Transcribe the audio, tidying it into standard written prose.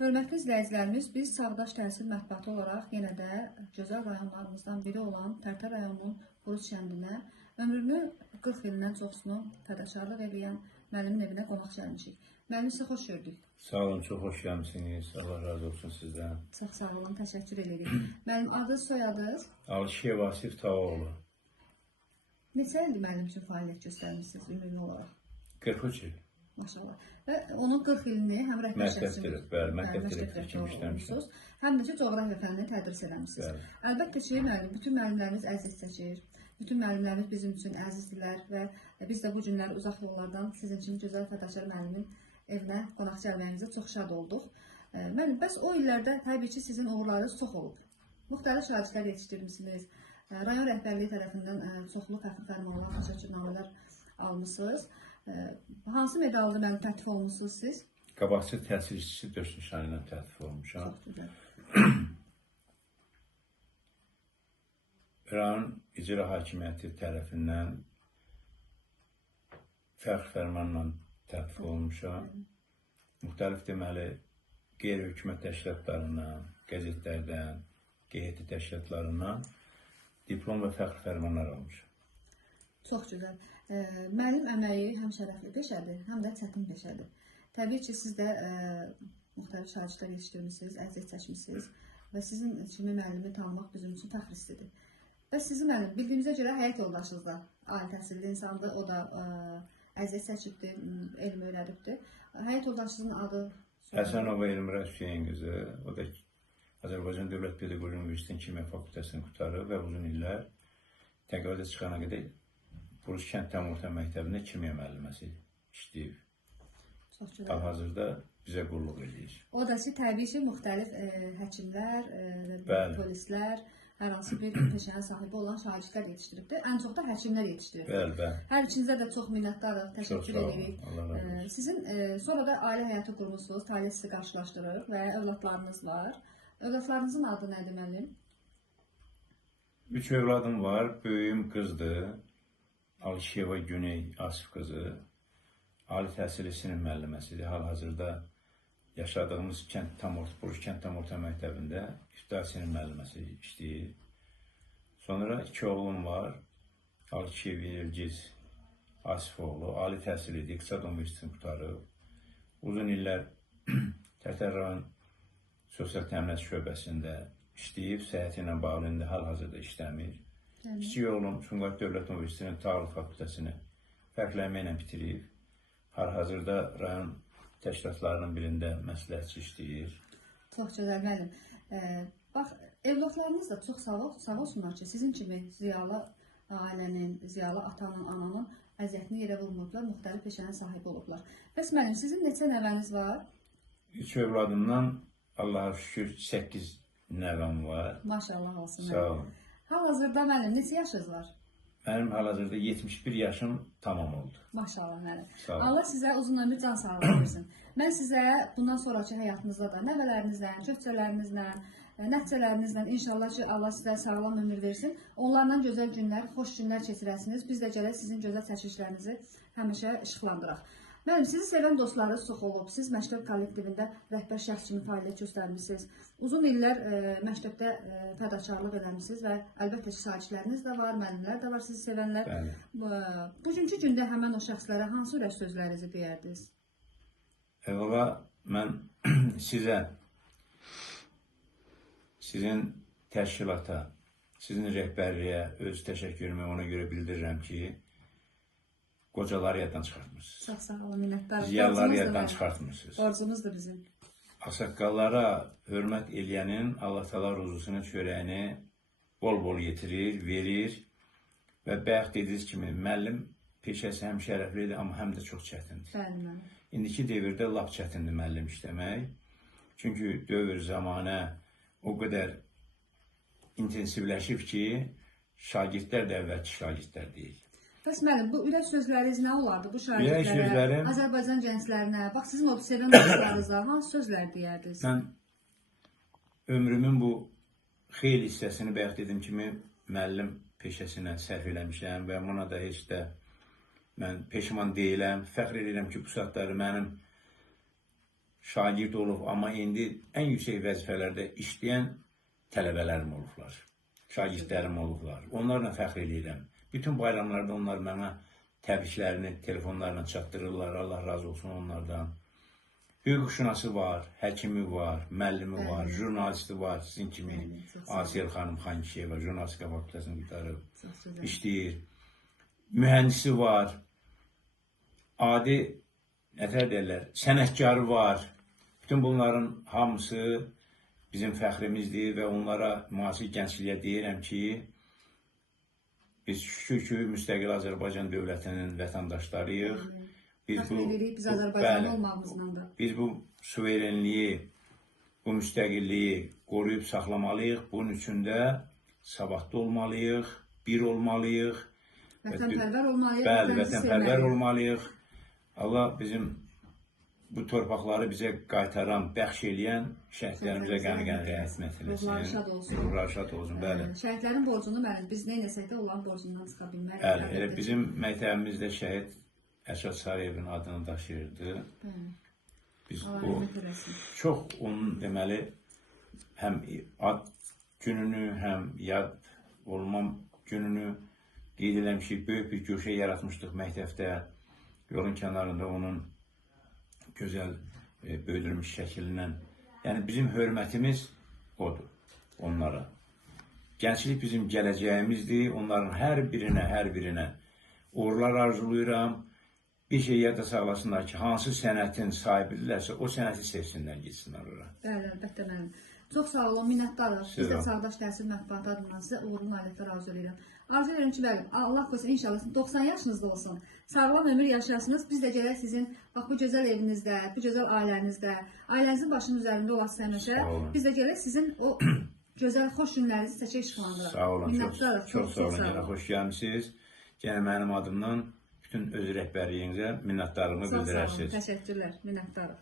Hörmətli izləyicilərimiz, biz Sağdaş Təhsil Mətbuatı olaraq yenə də gözəl rayonlarımızdan biri olan Tərtər rayonunun Buruç kəndinə ömrünü 40 ildən çoxsunu fədakarlıq edən müəllimin evinə qonaq gəlmişik. Müəllim, sizə xoş gördük. Sağ olun, çox xoş gəlmişsiniz. Allah razı olsun sizdən. Çox sağ olun, təşəkkür edirik. Müəllim, adınız, soyadınız? Alişiyə Vasif Tavaoğlu. Neçə ildir müəllim üçün fəaliyyət göstərmişsiniz ümumi olaraq? 43 il. Maşallah. Və onun 40 ilini həm rəhbər şəxsiniz, məktəb direktörü kimi işləmişəm. həm də coğrafiya fənnini tədris eləmişsiniz. Əlbəttə ki, müəllim, bütün müəllimlərimiz əziz çəkir. Bütün müəllimlərimiz bizim üçün əzizdirlər və biz də bu günlər uzaq yollardan sizin üçün gözəl fədakar müəllimin evinə qonaq gəlməyimizə çox şad olduq. Müəllim, bəs o illərdə təbii ki, sizin uğurlarınız çox olub. Müxtəlif şagirdlər yetişdirmişsiniz. Rayon rəhbərliyi tərəfindən çoxlu fəxri fərmanlar, təşəkkürnamələr almışsınız. Hansı medalda mənim təltif olmuşsunuz siz? Qabaqcıl təhsil işçisi 4 nişanı ilə təltif olmuşam. Çox gözəl. Rayon İcra Hakimiyyəti tərəfindən fəxri fərmanla təltif olmuşam. Müxtəlif deməli, qeyri-hökumət təşkilatlarından, qəzetlərdən, QHT təşkilatlarından diplom və fəxri fərmanlar almışam. Çox gözəl. Müəllim əməyi həm şərəfli peşədir, həm də çətin peşədir. Təbii ki, siz də müxtəlif şagirdlər yetişdirmişsiniz, əziyyət çəkmişsiniz və sizin kimi müəllimi tanımaq bizim üçün fəxr hissidir. Və sizin müəllim, bildiyimizə görə həyat yoldaşınız da ali təhsilli insandır, o da əziyyət çəkibdir, elm öyrədibdir. Həyat yoldaşınızın adı? Həsənova Elmira Hüseyin qızı, o da Azərbaycan Dövlət Pedaqoji Universitetinin Kimya Fakültəsini qutarıb və uzun illər təqaüdə çıxana qədər Buruç kənd tam orta məktəbində kimya müəlliməsi işləyib. Hal-hazırda bizə qulluq edir. O da ki, təbii ki, müxtəlif həkimlər, polislər, hər hansı bir peşənin sahibi olan şagirdlər yetişdiribdir. Ən çox da həkimlər yetişdiribdir. Bəli. Hər ikinizə də çox minnətdarıq, təşəkkür edirik. Sizin sonra da ailə həyatı qurmuşsunuz, talih sizi qarşılaşdırır və övladlarınız var. Övladlarınızın adı nədir müəllim? 3 övladım var, böyüyüm qızdır. Alişiyeva Güney Asif qızı, ali təhsili sinif müəlliməsidir. Hal-hazırda yaşadığımız Buruç kənd tam orta məktəbində ibtidai sinif müəlliməsi işləyir. Sonra 2 oğlum var, Alişiyev Elgiz Asifoğlu, ali təhsilidir, İqtisad Universitetini qutarıb. Uzun illər Tərtər rayon sosial təminat şöbəsində işləyib, səhhəti ilə bağlı indi hal-hazırda işləmir. Kiçik oğlum Sumqayıt Dövlət Universitetinin Tarix Fakültəsini fərqlənmə ilə bitirib. Hal-hazırda rayon təşkilatlarının birində məsləhətçi işləyir. Çox gözəl müəllim. Bax, evlatlarınız da çox sağ olsunlar ki, sizin kimi ziyalı ailənin, ziyalı atanın, ananın əziyyətini yerə vurmurdular, müxtəlif peşənin sahibi olublar. Bəs müəllim, sizin neçə nəvəniz var? 3 övladımdan Allah'a şükür 8 nəvəm var. Maşallah olsun. Sağ olun. Hal-hazırda müəllim, neçə yaşınız var? Mənim hal-hazırda 71 yaşım tamam oldu. Maşallah müəllim. Allah sizə uzun ömür, can sağlığı versin. Mən sizə bundan sonraki həyatınızda da nəvələrinizlə, köçələrinizlə, nəticələrinizlə inşallah ki, Allah sizə sağlam ömür versin. Onlarla gözəl günlər, xoş günlər keçirəsiniz. Biz də gələk sizin gözəl çəkilişlərinizi həmişə işıqlandıraq. Müəllim, sizi sevən dostlarınız çox olub. Siz məktəb kollektivində rəhbər şəxs kimi fəaliyyət göstərmişsiniz. Uzun illər məktəbdə fədakarlıq eləmişsiniz və əlbəttə ki, şagirdləriniz də var, müəllimlər də var, sizi sevənlər. Bugünkü gündə həmən o şəxslərə hansı ürək sözlərinizi deyərdiniz? Əvvəla, mən sizə, sizin təşkilata, sizin rəhbərliyə öz təşəkkürümü ona görə bildirirəm ki, qocaları yaddan çıxartmışsınız. Çox sağ olun, minnətdarım. Ziyalıları yaddan çıxartmışsınız. Borcumuzdur bizim. Ağsaqqallara hörmət eləyənin Allah təala ruzusunu, çörəyini bol-bol yetirir, verir və bayaq dediyiniz kimi müəllim peşəsi həm şərəflidir, amma həm də çox çətindir. Bəli, müəllim. İndiki devirdə lap çətindir müəllim işləmək. Çünki dövr zamanə o qədər intensivləşib ki, şagirdlər də əvvəlki şagirdlər deyil. Bəs müəllim, bu ürək sözləriniz nə olardı bu şagirdlərə, Azərbaycan gənclərinə? Bax, sizin o sevən dostlarınıza hansı sözlər deyərdiniz? Mən ömrümün bu xeyli hissəsini bayaq dediyim kimi müəllim peşəsinə sərf eləmişəm və buna da heç də mən peşman deyiləm. Fəxr edirəm ki, bu saatları mənim şagird olub, amma indi ən yüksək vəzifələrdə işləyən tələbələrim olublar. Şagirdlərim olublar. Onlarla fəxr edirəm. Bütün bayramlarda onlar mənə təbriklərini telefonlarla çatdırırlar. Allah razı olsun onlardan. Hüquqşünası var, həkimi var, müəllimi var, jurnalisti var, sizin kimi Asiyel xanım Xankişiyeva, jurnalistika fakültəsini bitirib işləyir. Mühəndisi var, adi nətər deyirlər, sənətkarı var. Bütün bunların hamısı bizim fəxrimizdir və onlara müasir gəncliyə deyirəm ki, biz şükür ki, müstəqil Azərbaycan dövlətinin vətəndaşlarıyıq. Fəxr edirik biz Azərbaycanlı olmağımızla da. Biz bu suverenliyi, bu müstəqilliyi qoruyub saxlamalıyıq. Bunun üçün də savadlı olmalıyıq, bir olmalıyıq. Vətənpərvər olmalıyıq, bəli, vətənpərvər olmalıyıq. Allah bizim bu torpaqları bizə qaytaran, bəxş eləyən şəhidlərimizə qəni-qəni rəhmət eləsin. Ruhları şad olsun. Ruhları şad olsun, bəli. Şəhidlərin borcunu biz nə eləsək də onların borcundan çıxa bilmərik. Bəli, elə bizim məktəbimizdə şəhid Əsad Sarıyevin adını daşıyırdı. Biz o çox onun deməli həm ad gününü, həm yad olmam gününü qeyd eləmişik. Böyük bir güşə yaratmışdıq məktəbdə. Yolun kənarında onun gözəl böyüdülmüş şəklindən. Yəni bizim hörmətimiz odur onlara. Gənclik bizim gələcəyimizdir. Onların hər birinə uğurlar arzulayıram. Bir şey yadda saxlasınlar ki, hansı sənətin sahibidirlərsə, o sənəti sevsinlər, gitsinlər ora. Bəli, əlbəttə mənim. Çox sağ olun, minnətdarıq. Biz də Çağdaş Təhsil Mətbuatı adından sizə uğurlu nailiyyətlər arzu edirəm. Arzu edirəm ki, bəli, Allah qoysa inşallah 90 yaşınızda olsun, sağlam ömür yaşayasınız. Biz də gələk sizin bax bu gözəl evinizdə, bu gözəl ailənizdə, ailənizin başının üzərində olasınız həmişə. Biz də gələk sizin o gözəl, xoş günlərinizi çəkə işıqlandıraq. Sağ olun, minnətdarıq. çox sağ olun, yenə xoş gəlmişsiniz. Yenə mənim adımdan bütün öz rəhbərliyinizə minnətdarlığımı bildirərsiniz. Təşəkkürlər, minnətdarıq.